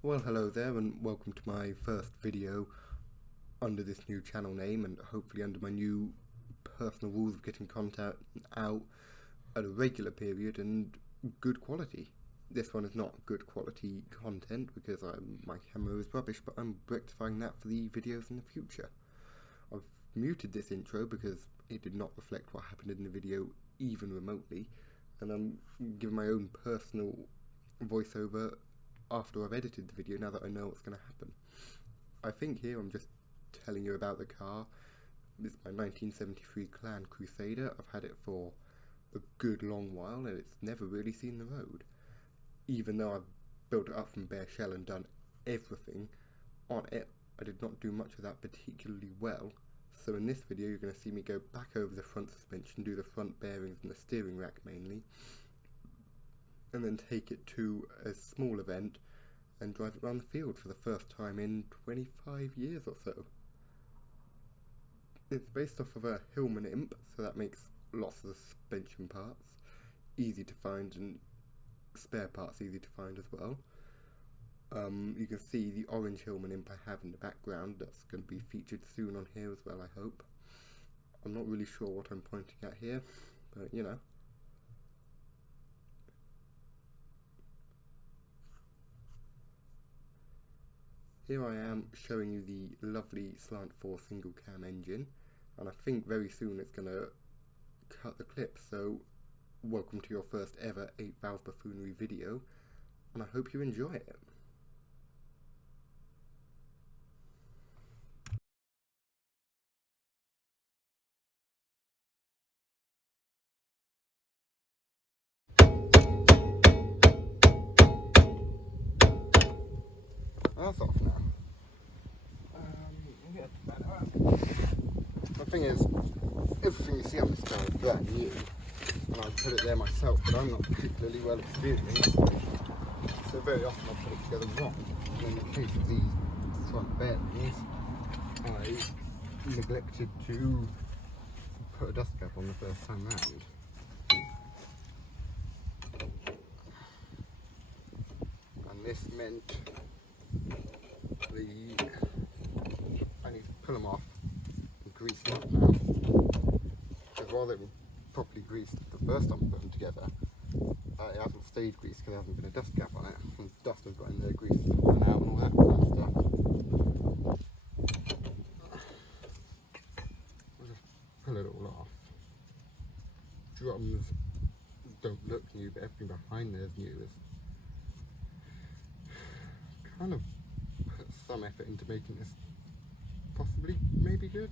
Well, hello there and welcome to my first video under this new channel name and hopefully under my new personal rules of getting content out at a regular period and good quality. This one is not good quality content because my camera is rubbish, but I'm rectifying that for the videos in the future. I've muted this intro because it did not reflect what happened in the video even remotely, and I'm giving my own personal voiceover after I've edited the video, now that I know what's going to happen. I think here I'm just telling you about the car. This is my 1973 Clan Crusader. I've had it for a good long while and it's never really seen the road. Even though I've built it up from bare shell and done everything on it, I did not do much of that particularly well. So in this video you're going to see me go back over the front suspension, do the front bearings and the steering rack mainly, and then take it to a small event and drive it around the field for the first time in 25 years or so. It's based off of a Hillman Imp, so that makes lots of the suspension parts easy to find and spare parts easy to find as well. You can see the orange Hillman Imp I have in the background. That's going to be featured soon on here as well, I hope. I'm not really sure what I'm pointing at here, but you know. Here I am showing you the lovely slant 4 single cam engine, and I think very soon it's going to cut the clip, so welcome to your first ever 8-valve buffoonery video, and I hope you enjoy it. That's off now. The thing is, everything you see on this car is brand new, and I put it there myself, but I'm not particularly well experienced, so very often I put it together wrong. And in the case of these front bearings, I neglected to put a dust cap on the first time round. And this meant I need to pull them off and grease them up now, because while they were properly greased the first time I put them together, it hasn't stayed greased because there hasn't been a dust cap on it, and dust has got in there, grease has fallen out and all that kind of stuff. I'll just pull it all off. Drums don't look new, but everything behind there is new. It's kind of put some effort into making this possibly maybe good.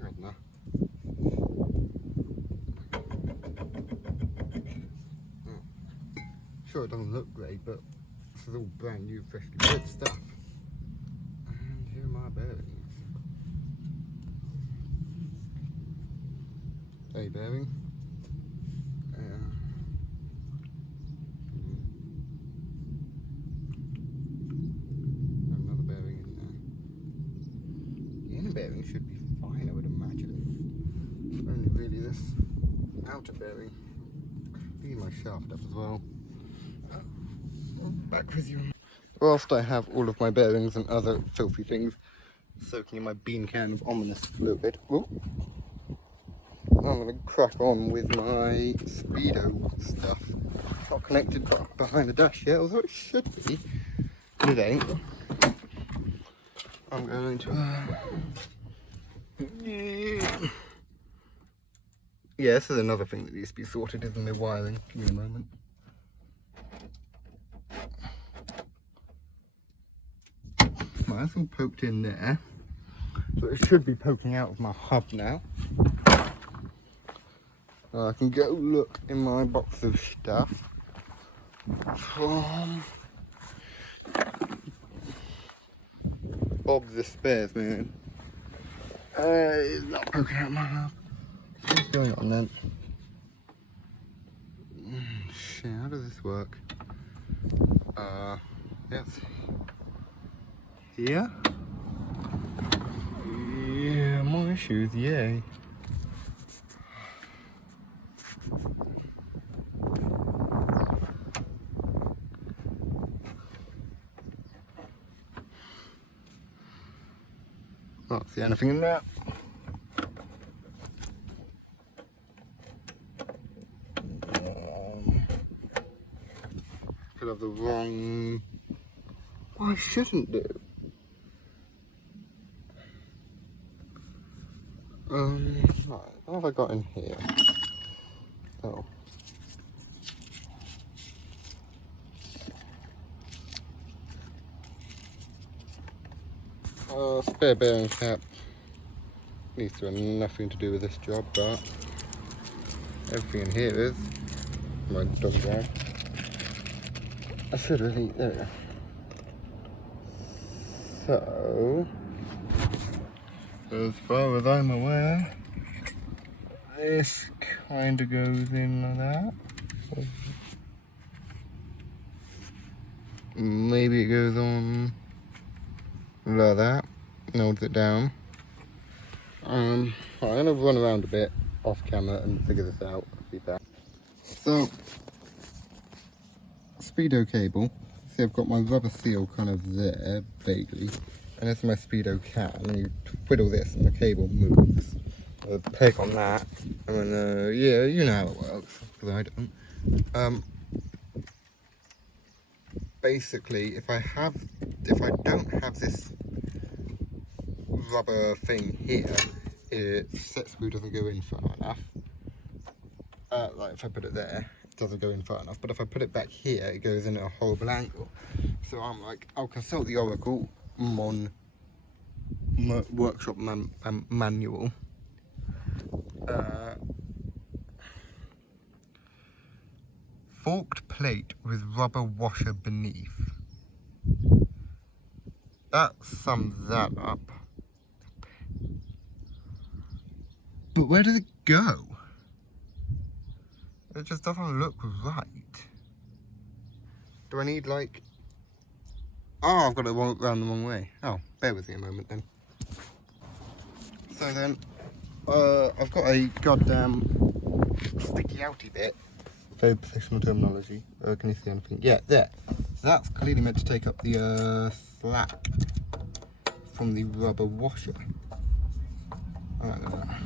I don't know. Sure, it doesn't look great, but this is all brand new, freshly good stuff. And here are my bearings. A bearing. Bearing should be fine, I would imagine. Only really this outer bearing. Clean my shaft up as well. Back with you. Whilst I have all of my bearings and other filthy things soaking in my bean can of ominous fluid, I'm going to crack on with my speedo stuff. Not connected behind the dash yet, although it should be. It ain't. I'm going to yeah, this is another thing that needs to be sorted, isn't the wiring. Give me a moment. Right, that's all poked in there, so it should be poking out of my hub now. I can go look in my box of stuff from Bob the Spares Man. It's not poking out my hub. What's going on then? Shit, how does this work? Yes. Here? Yeah, more issues, yay. Can't see anything in there. Could have the wrong... What I shouldn't do. Right, what have I got in here? Oh. Spare bearing cap. Needs to have nothing to do with this job, but everything in here is. My dog bag. I should really. There we go. So, as far as I'm aware, this kind of goes in like that. Maybe it goes on like that, and holds it down. I'm going to run around a bit off camera and figure this out. I'll be back. So, speedo cable. See, I've got my rubber seal kind of there, vaguely, and this is my speedo can, and you twiddle this and the cable moves. A peg on that, and then, yeah, you know how it works, because I don't. Basically, if I don't have this rubber thing here, it set screw doesn't go in far enough. Like if I put it there, it doesn't go in far enough, but if I put it back here, it goes in at a horrible angle. So I'm like, I'll consult the Oracle workshop manual. Forked plate with rubber washer beneath. That sums that up. But where does it go? It just doesn't look right. Do I need like... Oh, I've got it around the wrong way. Oh, bear with me a moment then. So then, I've got a goddamn sticky outy bit. Very professional terminology. Can you see anything? Yeah, there. So that's clearly meant to take up the slack from the rubber washer. I'm gonna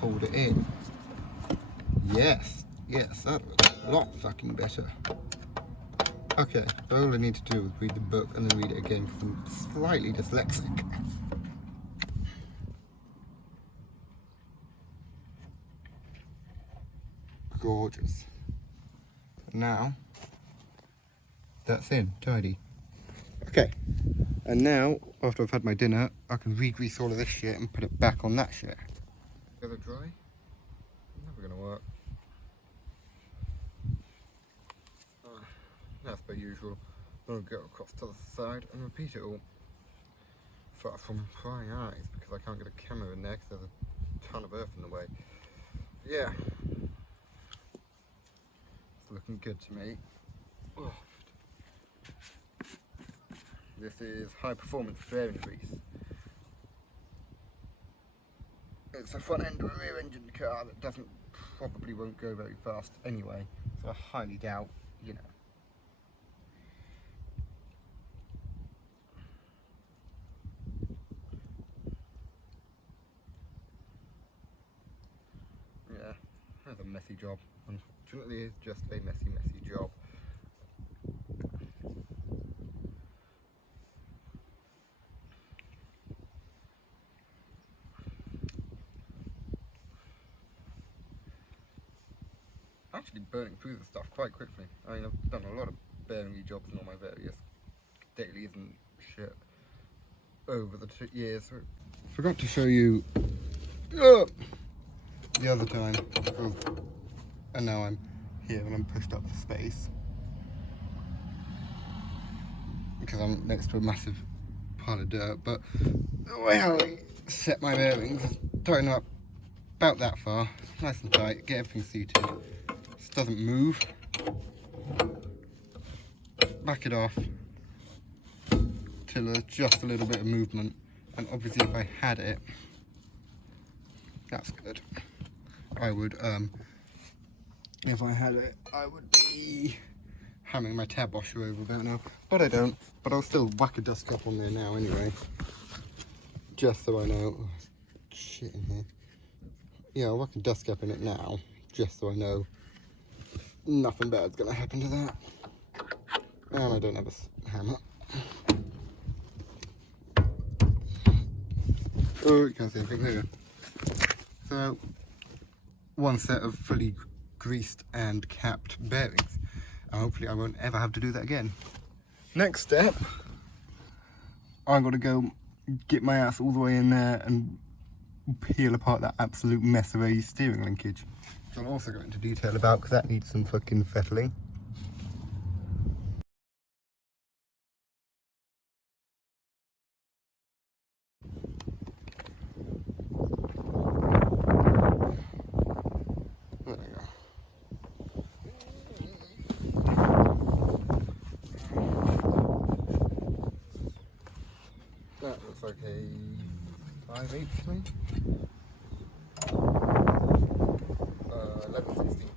hold it in. Yes, yes, that looks a lot fucking better. Okay, so all I need to do is read the book and then read it again because I'm slightly dyslexic. Gorgeous. Now, that's in, tidy. Okay, and now, after I've had my dinner, I can re-grease all of this shit and put it back on that shit. Is it dry? Never gonna work. As per usual, I'll go across to the side and repeat it all. Far from prying eyes because I can't get a camera in there because there's a ton of earth in the way. Yeah. It's looking good to me. Oh. This is high performance bearing grease. It's a front end rear engine car that probably won't go very fast anyway, so I highly doubt, you know. Yeah, that's a messy job. Unfortunately, it's just a messy job. Actually burning through the stuff quite quickly. I mean, I've done a lot of bearing jobs in all my various dailies and shit over the years. Forgot to show you the other time, and now I'm here and I'm pushed up for space because I'm next to a massive pile of dirt. But the way how I set my bearings is tighten them up about that far, nice and tight, get everything seated. Doesn't move, back it off till there's just a little bit of movement, and obviously if I had it, that's good. I would, if I had it, I would be hammering my tab washer over about now, but I don't, but I'll still whack a dust cup on there now anyway. just so I know. Oh, shit in here. Yeah, I'll whack a dust cap in it now, just so I know nothing bad's gonna happen to that. And I don't have a hammer. Oh, you can't see anything, there you go. So, one set of fully greased and capped bearings. And hopefully I won't ever have to do that again. Next step, I've got to go get my ass all the way in there and peel apart that absolute mess of a steering linkage. Which I'll also go into detail about because that needs some fucking fettling. That looks like a 5/8 to me. 11/16.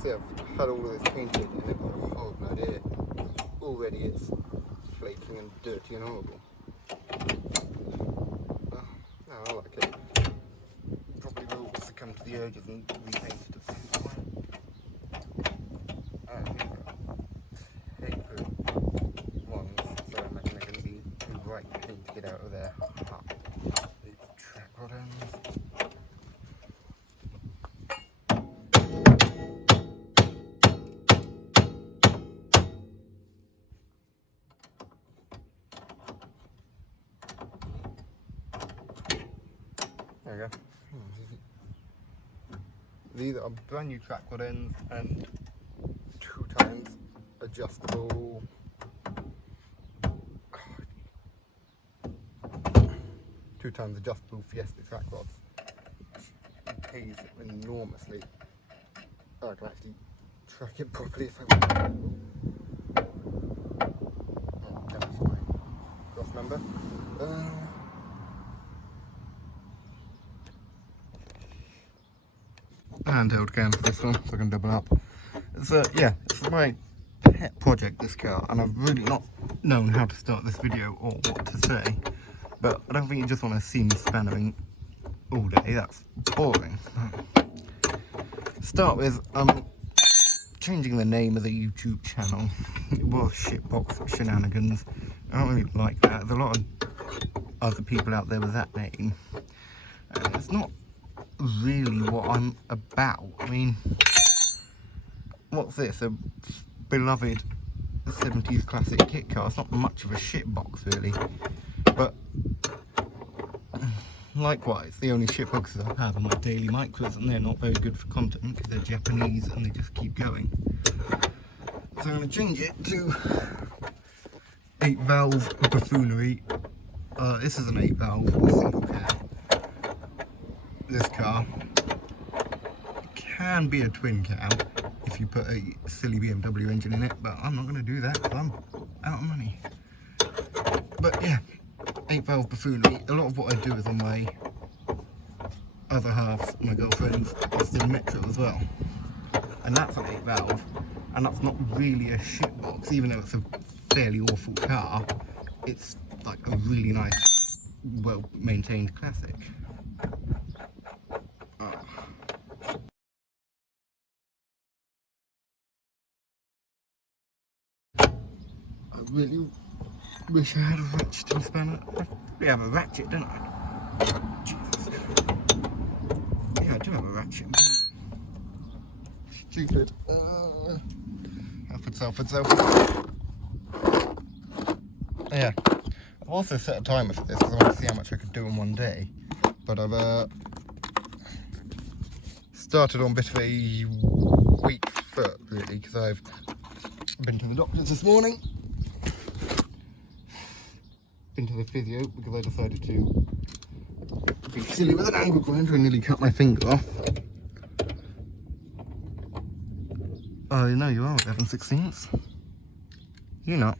See, I've had all of this painted and I've got a horrible idea. Already it's flaking and dirty and horrible. No, I like it. Probably will succumb to the urges and repaint it at some point. Paper ones, so I imagine they're going to be the right paint to get out of there. These track rod ends. There we go. These are brand new track rod ends and 2 times adjustable. 2 times adjustable Fiesta track rods. It pays enormously. Oh, I can actually track it properly if I want. Oh, that's my cross number. Handheld cam for this one, so I can double up. So yeah, it's my pet project, this car, and I've really not known how to start this video or what to say. But I don't think you just want to see me spannering all day, that's boring. To start with, I'm changing the name of the YouTube channel. It was Shitbox Shenanigans. I don't really like that. There's a lot of other people out there with that name. It's not really what I'm about. I mean, what's this? A beloved 70s classic kit car. It's not much of a shitbox really, but likewise, the only shitboxes I have are my daily micros, and they're not very good for content because they're Japanese and they just keep going. So I'm going to change it to 8-valve buffoonery. This is an 8-valve single cab. This car can be a twin cab if you put a silly BMW engine in it, but I'm not going to do that because I'm out of money. But yeah, 8-valve buffoonery. A lot of what I do is on my other half, my girlfriend's Austin Metro as well, and that's an 8-valve, and that's not really a shitbox, even though it's a fairly awful car. It's like a really nice, well maintained classic. I really wish I had a ratcheting spanner. I probably have a ratchet, don't I? Jesus. Yeah, I do have a ratchet. Stupid. Alfred. Yeah. I've also set a timer for this because I want to see how much I could do in one day. But I've started on a bit of a weak foot really, because I've been to the doctor's this morning. Been to the physio because I decided to be silly with an angle grinder and nearly cut my finger off. Oh, no, you are 11/16. You're not.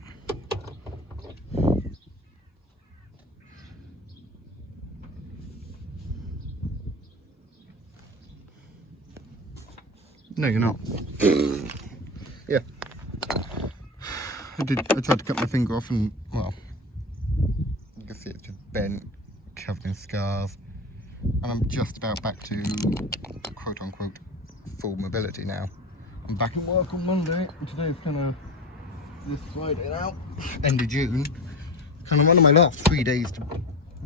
No, you're not. Yeah. I tried to cut my finger off and, well, you can see it's just bent, covered in scars. And I'm just about back to, quote unquote, full mobility now. I'm back at work on Monday, and today's kind of this Friday now, end of June. Kind of one of my last 3 days to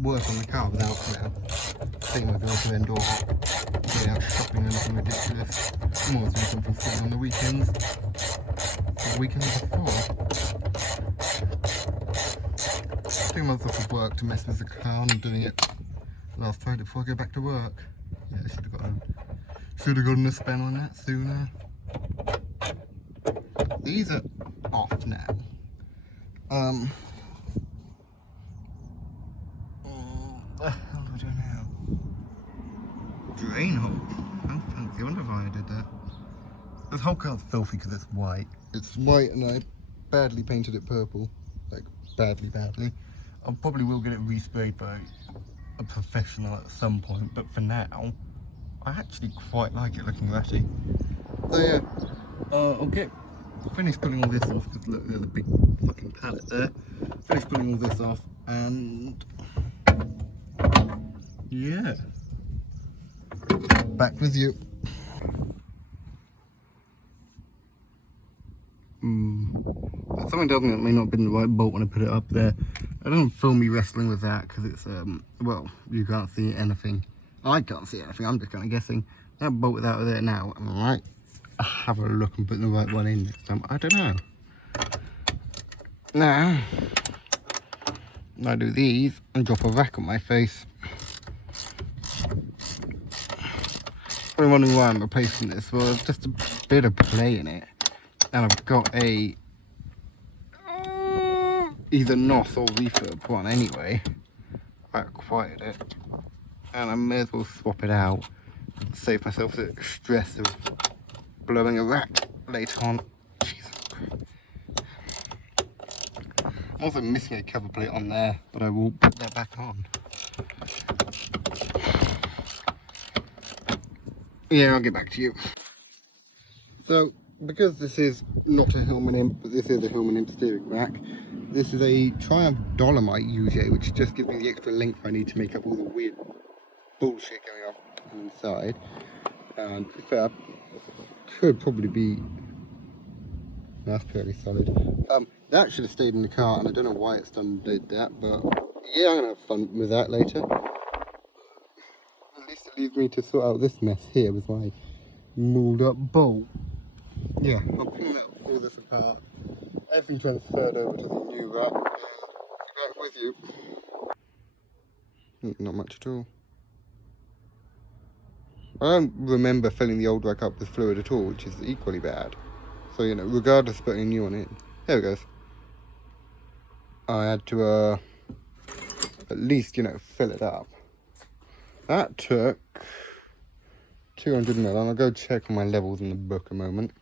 work on the car without, you know, taking my daughter indoor, going out shopping or anything ridiculous. I'm always doing something silly on the weekends. The weekends before. 2 months off of work to mess with the car, and I'm doing it last Friday before I go back to work. Yeah, I should have gotten a spell on that sooner. These are off now. What the hell do I do now? Drain hole. How fancy. I wonder if I did that. This whole car's filthy because it's white. It's white and I badly painted it purple. Like, badly. I probably will get it resprayed by a professional at some point, but for now, I actually quite like it looking ratty. So yeah, okay. Finish pulling all this off because look, there's a big fucking pallet there. Finish pulling all this off and yeah, back with you. But something tells me it may not have been the right bolt when I put it up there. I don't film me wrestling with that because it's well, you can't see anything. I can't see anything. I'm just kind of guessing. That bolt is out of there now. I might have a look and put the right one in next time. I don't know. Now, I do these and drop a rack on my face. Probably wondering why I'm replacing this. Well, there's just a bit of play in it, and I've got a either NOS or refurb one anyway. I acquired it, and I may as well swap it out. Save myself the stress of blowing a rack later on. Jesus. I'm also missing a cover plate on there, but I will put that back on. Yeah, I'll get back to you. So, because this is not a Hillman Imp, but this is a Hillman Imp steering rack, this is a Triumph Dolomite UJ, which just gives me the extra length I need to make up all the weird bullshit going on inside. And to be fair, could probably be, that's fairly solid. That should have stayed in the car, and I don't know why it's done did that, but yeah, I'm gonna have fun with that later. At least it leaves me to sort out this mess here with my mauled up bolt. Yeah, I'll pull all this apart, everything transferred over to the new rack, and be back with you. Not much at all. I don't remember filling the old rack up with fluid at all, which is equally bad. So, you know, regardless of putting a new one in. There it goes. I had to, at least, you know, fill it up. That took 200 mil, and I'll go check on my levels in the book a moment.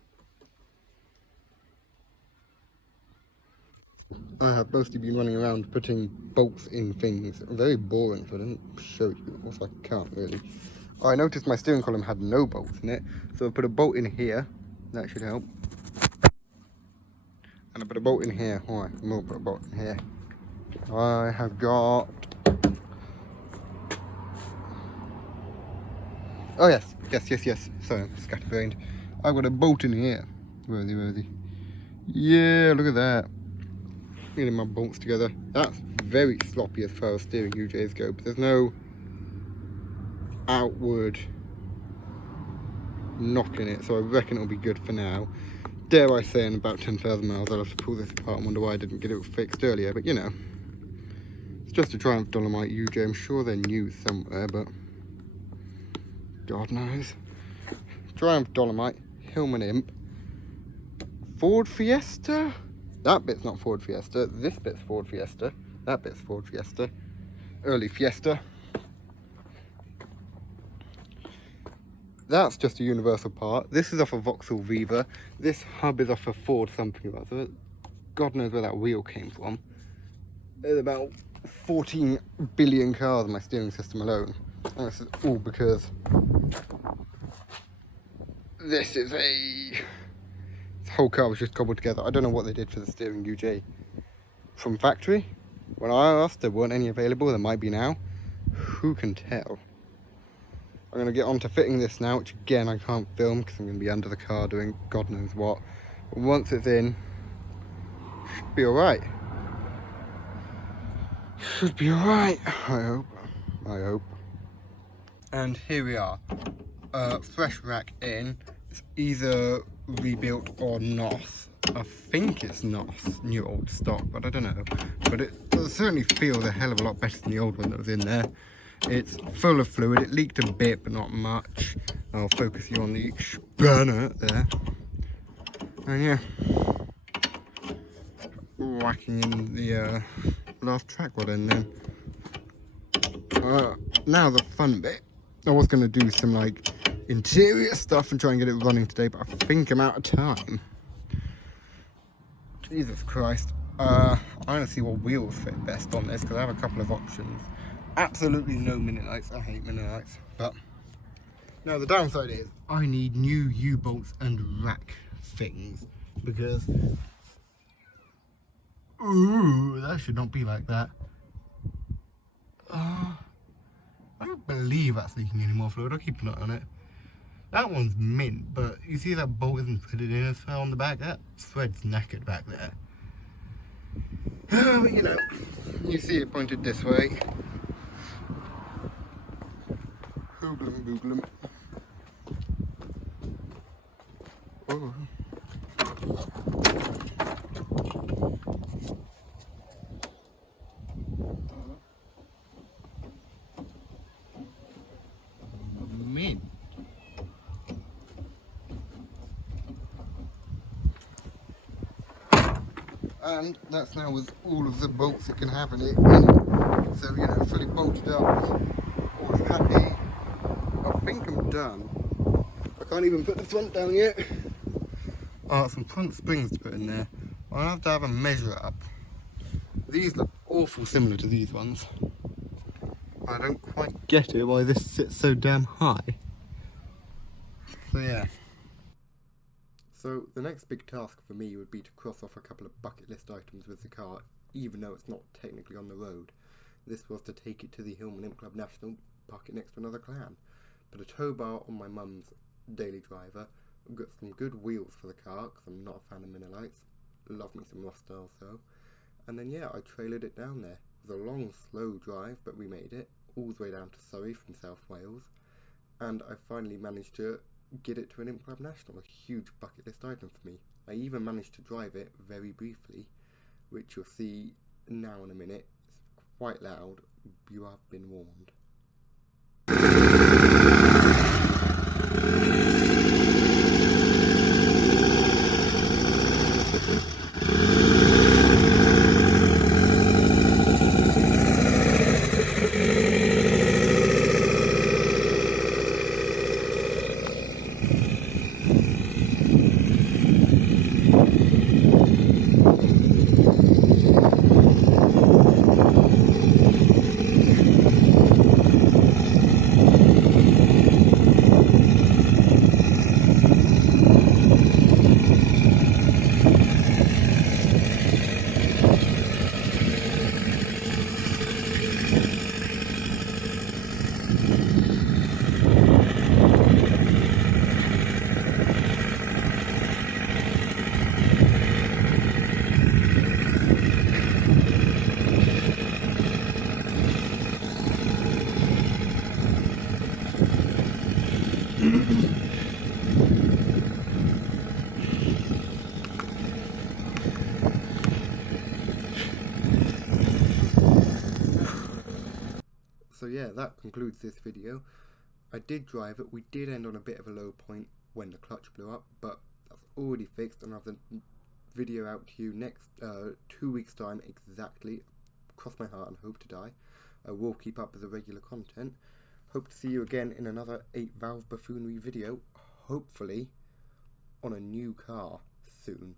I have mostly been running around putting bolts in things. Very boring, so I didn't show you. Also, I can't really. Oh, I noticed my steering column had no bolts in it, so I put a bolt in here. That should help. And I put a bolt in here. Alright, we'll put a bolt in here. I have got... Oh yes. Sorry, I'm scatterbrained. I've got a bolt in here. Where is he? Yeah, look at that. Getting my bolts together. That's very sloppy as far as steering UJs go, but there's no outward knock in it, so I reckon it'll be good for now. Dare I say, in about 10,000 miles I'll have to pull this apart and wonder why I didn't get it fixed earlier, but you know, it's just a Triumph Dolomite UJ. I'm sure they're new somewhere, but God knows. Triumph Dolomite, Hillman Imp, Ford Fiesta. That bit's not Ford Fiesta. This bit's Ford Fiesta. That bit's Ford Fiesta. Early Fiesta. That's just a universal part. This is off a Vauxhall Viva. This hub is off a Ford something or other. God knows where that wheel came from. There's about 14 billion cars in my steering system alone. And this is all because this is this whole car was just cobbled together. I don't know what they did for the steering UJ from factory. When I asked, there weren't any available. There might be now. Who can tell? I'm going to get on to fitting this now, which again I can't film because I'm going to be under the car doing God knows what. But once it's in, should be alright. Should be alright, I hope. And here we are. Fresh rack in. It's either rebuilt or NOS. I think it's NOS, new old stock, but I don't know. But it certainly feels a hell of a lot better than the old one that was in there. It's full of fluid. It leaked a bit, but not much. I'll focus you on the burner there. And yeah, whacking in the last track rod in then. Now the fun bit. I was going to do some like interior stuff and try and get it running today, but I think I'm out of time. Jesus Christ. I'm going to see what wheels fit best on this because I have a couple of options. Absolutely no minute lights. I hate minute lights. But now the downside is I need new U-bolts and rack things because ooh, that should not be like that. I don't believe that's leaking any more fluid. I'll keep an eye on it. That one's mint, but you see that bolt isn't threaded in as far on the back? That thread's knackered back there. But you know, you see it pointed this way. Hooglam booglam. Oh. Mint. And that's now with all of the bolts it can have in it. So, you know, fully bolted up, all happy. I think I'm done. I can't even put the front down yet. Some front springs to put in there. I'll have to have a measure up. These look awful similar to these ones. I don't quite get it why this sits so damn high. So yeah. So the next big task for me would be to cross off a couple of bucket list items with the car, even though it's not technically on the road. This was to take it to the Hillman Imp Club National, park it next to another clan. Put a tow bar on my mum's daily driver, got some good wheels for the car, because I'm not a fan of mini lights, love me some Rust also, and then yeah, I trailered it down there. It was a long, slow drive, but we made it, all the way down to Surrey from South Wales, and I finally managed to get it to an Imp Club National, a huge bucket list item for me. I even managed to drive it very briefly, which you'll see now in a minute. It's quite loud, you have been warned. So yeah, that concludes this video. I did drive it. We did end on a bit of a low point when the clutch blew up, but that's already fixed, and I'll have the video out to you next 2 weeks time exactly. Cross my heart and hope to die. I will keep up with the regular content. Hope to see you again in another 8-valve buffoonery video, hopefully on a new car soon.